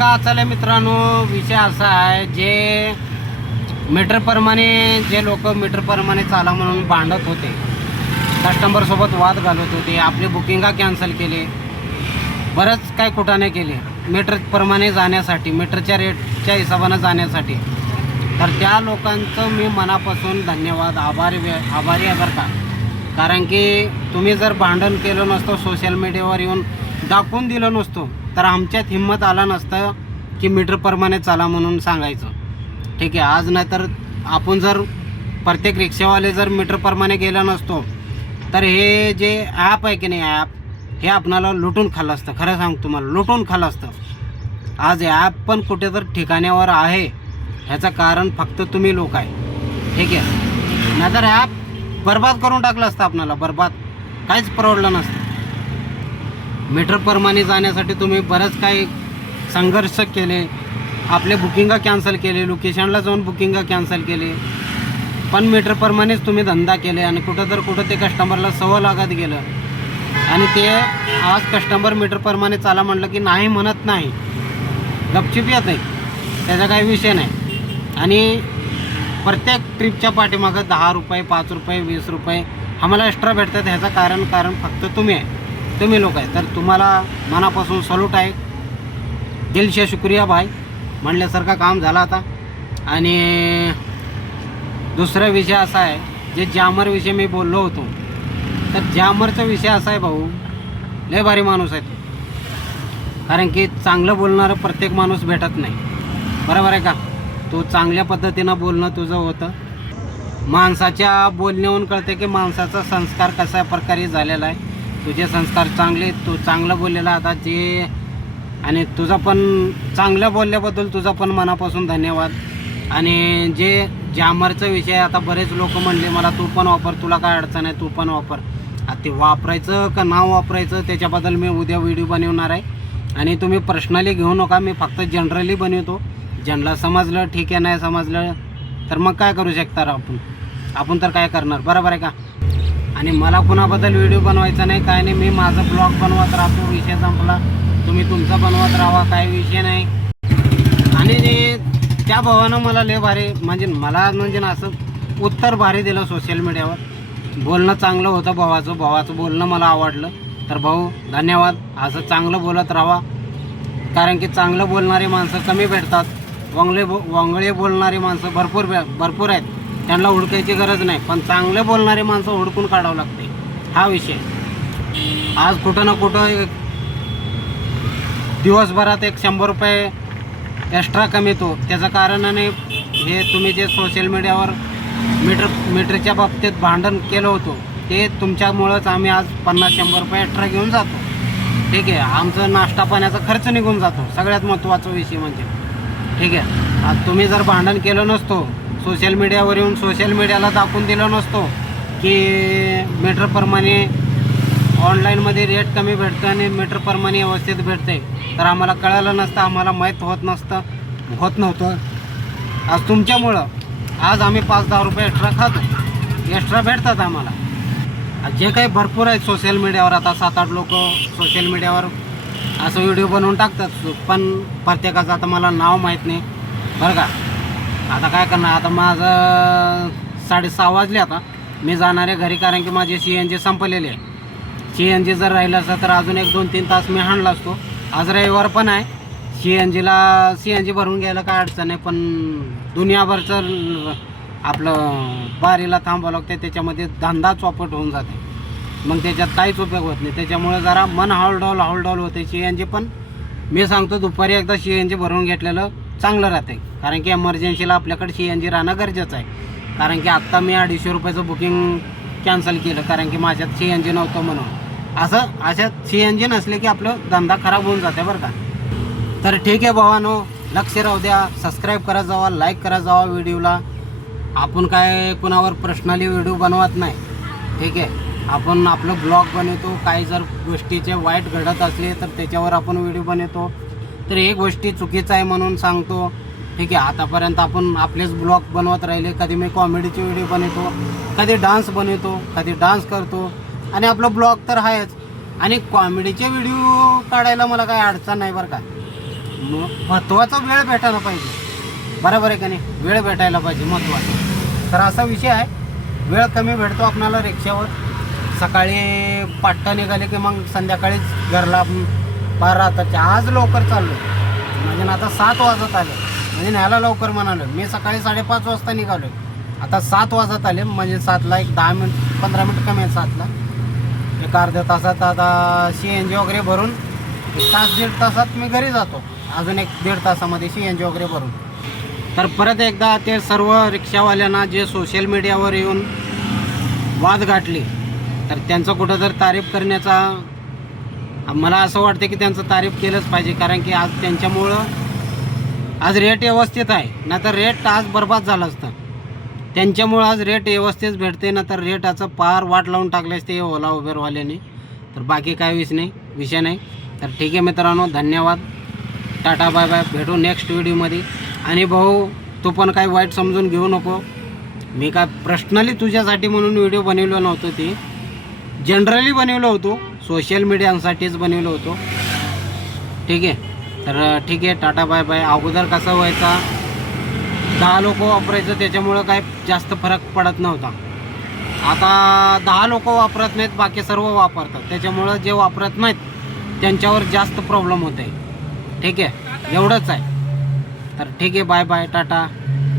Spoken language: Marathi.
का चालेल मित्रांनो, विषय असा आहे, जे मीटरप्रमाणे जे लोक मीटरप्रमाणे चाला म्हणून भांडत होते, कस्टमरसोबत वाद घालत होते, आपले बुकिंगा कॅन्सल केले, बरंच काय कुठाने केले मीटरप्रमाणे जाण्यासाठी, मीटरच्या रेटच्या हिशोबानं जाण्यासाठी. तर त्या लोकांचं मी मनापासून धन्यवाद, आभारी आहे बरं का. कारण की तुम्ही जर भांडण केलं नसतं, सोशल मीडियावर येऊन दाखवून दिलं नसतं, तर आमच्यात हिंमत आला नसतं की मीटरप्रमाणे चाला म्हणून सांगायचं. ठीक आहे, आज नाही तर आपण जर प्रत्येक रिक्षावाले जर मीटरप्रमाणे गेला नसतो, तर हे जे ॲप आहे की नाही, ॲप हे आपणाला लुटून खाल्लं असतं. खरं सांगतो, तुम्हाला लुटून खाल्लं असतं. आज ॲप पण कुठे तर ठिकाण्यावर आहे, ह्याचं कारण फक्त तुम्ही लोक आहे. ठीक आहे, नाहीतर ॲप बर्बाद करून टाकलं असतं आपणाला, बर्बाद, काहीच परवडलं नसतं. मीटरप्रमाणे जाण्यासाठी तुम्ही बरंच काही संघर्ष केले, आपले बुकिंगा कॅन्सल केले, लोकेशनला जाऊन बुकिंगा कॅन्सल केले, पण मीटरप्रमाणेच तुम्ही धंदा केले आणि कुठं ते कस्टमरला सवय लागत गेलं. आणि ते आज कस्टमर मीटरप्रमाणे चाला म्हटलं की नाही म्हणत नाही, गपचिप येत आहे, त्याचा काही विषय नाही. आणि प्रत्येक ट्रिपच्या पाठीमागं 10 रुपये, 5 रुपये, 20 रुपये आम्हाला एक्स्ट्रा भेटतात. ह्याचं कारण फक्त तुम्ही आहे, तुम्ही लोक आहे. तर तुम्हाला मनापासून सल्यूट आहे, दिलशे शुक्रिया भाई, म्हणल्यासारखं काम झालं आता. आणि दुसरा विषय असा आहे, जे जामरविषयी मी बोललो होतो, तर जामरचा विषय असा आहे भाऊ, लय भारी माणूस आहे. कारण की चांगलं बोलणारं प्रत्येक माणूस भेटत नाही, बरोबर आहे का. तो चांगल्या पद्धतीनं बोलणं तुझं होतं. माणसाच्या बोलण्यावरून कळते की माणसाचा संस्कार कशा प्रकारे झालेला आहे. तुझे संस्कार चांगले, तू चांगलं बोललेला आता जे, आणि तुझा पण चांगलं बोलल्याबद्दल तुझा पण मनापासून धन्यवाद. आणि जे जामरचा विषय, आता बरेच लोक म्हणले मला तू पण वापर, तुला काय अडचण आहे, तू पण वापर. आता ते वापरायचं का नाव वापरायचं त्याच्याबद्दल मी उद्या व्हिडिओ बनवणार आहे. आणि तुम्ही पर्सनली घेऊ नका, मी फक्त जनरली बनवतो. ज्यांना समजलं ठीक आहे, नाही समजलं तर मग काय करू शकता आपण तर काय करणार, बरोबर आहे का. आणि मला कुणाबद्दल व्हिडिओ बनवायचा नाही, काय नाही, मी माझं ब्लॉग बनवत राहतो, विषय संपला. तुम्ही तुमचा बनवत राहा, काय विषय नाही. आणि त्या भावानं मला लय भारी, म्हणजे असं उत्तर भारी दिलं सोशल मीडियावर. बोलणं चांगलं होतं भावाचं बोलणं मला आवडलं. तर भाऊ धन्यवाद, असं चांगलं बोलत राहा. कारण की चांगलं बोलणारी माणसं कमी भेटतात, वंगळे बोलणारी माणसं भरपूर आहेत, त्यांना हुडकायची गरज नाही. पण चांगले बोलणारी माणसं हुडकून काढावं लागते, हा विषय. आज कुठं ना कुठं दिवसभरात 100 रुपये एक्स्ट्रा कमीतो. त्याचं कारणाने हे तुम्ही जे सोशल मीडियावर मीटरच्या बाबतीत भांडण केलं होतं, ते तुमच्यामुळंच आम्ही आज 50-100 रुपये एक्स्ट्रा घेऊन जातो. ठीक आहे, आमचं नाश्ता पाण्याचा खर्च निघून जातो, सगळ्यात महत्त्वाचा विषय म्हणजे. ठीक आहे, आज तुम्ही जर भांडण केलं नसतो, सोशल मीडियावर येऊन सोशल मीडियाला दाखवून दिलं नसतो की मीटरप्रमाणे ऑनलाईनमध्ये रेट कमी भेटतं आणि मीटरप्रमाणे व्यवस्थित भेटते, तर आम्हाला कळालं नसतं, आम्हाला माहीत होत नव्हतं. आज तुमच्यामुळं आज आम्ही 5-10 रुपये एक्स्ट्रा खातो, एक्स्ट्रा भेटतात आम्हाला. जे काही भरपूर आहेत सोशल मीडियावर, आता 7-8 लोक सोशल मीडियावर असं व्हिडिओ बनवून टाकतात, पण प्रत्येकाचं आता मला नाव माहीत नाही, बरं का. आता काय करणार, आता माझं 6:30 वाजले, आता मी जाणार आहे घरी. कारण की माझे CNG संपलेले आहे. CNG जर राहिलं असतं तर अजून 1-2-3 तास मी हाणला असतो. आज रविवार पण आहे, CNG भरून घ्यायला काय अडचण नाही. पण दुनियाभरचं आपलं बारीला थांबावं लागते, त्याच्यामध्ये धंदा चौपट होऊन जाते, मग त्याच्यात काहीच उपयोग होत नाही. त्याच्यामुळे जरा मन हळडॉल होते. CNG पण मी सांगतो, दुपारी एकदा CNG भरून घेतलेलं चांगलं राहते. कारण की एमर्जन्सीला आपल्याकडे CNG राहणं गरजेचं आहे. कारण की आत्ता मी 250 रुपयाचं बुकिंग कॅन्सल केलं, कारण की माझ्यात CNG नव्हतं म्हणून. अशात CNG नसले की आपलं धंदा खराब होऊन जाते, बरं का. तर ठीक आहे भावानो, लक्ष राहू द्या, सबस्क्राईब करत जावा, लाईक करत जावा व्हिडिओला. आपण काय कुणावर पर्सनली व्हिडिओ बनवत नाही, ठीक आहे. आपण आपलं ब्लॉग बनवतो, काही जर गोष्टीचे वाईट घडत असले तर त्याच्यावर आपण व्हिडिओ बनवतो. तर हे गोष्टी चुकीचं आहे म्हणून सांगतो, ठीक आहे. आतापर्यंत आपण आपलेच ब्लॉग बनवत राहिले. कधी मी कॉमेडीचे व्हिडिओ बनवतो, कधी डान्स बनवतो, कधी डान्स करतो, आणि आपलं ब्लॉग तर आहेच. आणि कॉमेडीचे व्हिडिओ काढायला मला काही अडचण नाही, बरं का. महत्त्वाचा वेळ भेटायला पाहिजे, बरोबर आहे का नाही? वेळ भेटायला पाहिजे महत्त्वाचा. तर असा विषय आहे, वेळ कमी भेटतो आपणाला रिक्षावर. सकाळी पाट्टा निघाले की मग संध्याकाळीच घरला आपण बाहेर राहतात. आज लवकर चाललो म्हणजे आता 7 वाजत आले, म्हणजे न्यायला लवकर म्हणालो. मी सकाळी 5:30 वाजता निघालो, आता 7 वाजत आले, म्हणजे 7ला एक 10 मिनिट 15 मिनिट कमी आहे 7ला. एक अर्ध्या तासात आता CNG वगैरे भरून 1 तास 1.5 तासात मी घरी जातो. अजून 1-1.5 तासामध्ये CNG वगैरे भरून. तर परत एकदा ते सर्व रिक्षावाल्यांना जे सोशल मीडियावर येऊन वाद गाठले, तर त्यांचं कुठं तर तारीफ करण्याचा मला असं वाटतं की त्यांचं तारीफ केलंच पाहिजे. कारण की आज त्यांच्यामुळं आज रेट व्यवस्थित आहे, ना तर रेट आज बर्बाद झालं असतं. त्यांच्यामुळं आज रेट व्यवस्थित भेटते, ना तर रेटाचं पार वाट लावून टाकले असते ओला उबेरवाल्याने. तर बाकी काय विषय नाही. तर ठीक आहे मित्रांनो, धन्यवाद, टाटा बाय बाय, भेटू नेक्स्ट व्हिडिओमध्ये. आणि भाऊ, तू पण काय वाईट समजून घेऊ नको, मी काय पर्सनली तुझ्यासाठी म्हणून व्हिडिओ बनवलो नव्हतं, ते जनरली बनवलं होतो, सोशल मीडियासाठीच बनवलं होतो. ठीक आहे, तर ठीक आहे, टाटा बाय बाय. अगोदर कसं व्हायचा, 10 लोक वापरायचं, त्याच्यामुळं काय जास्त फरक पडत नव्हता. आता 10 लोक वापरत नाहीत, बाकी सर्व वापरतात, त्याच्यामुळं जे वापरत नाहीत त्यांच्यावर जास्त प्रॉब्लेम होत आहे. ठीक आहे, एवढंच आहे. तर ठीक आहे, बाय बाय, टाटा.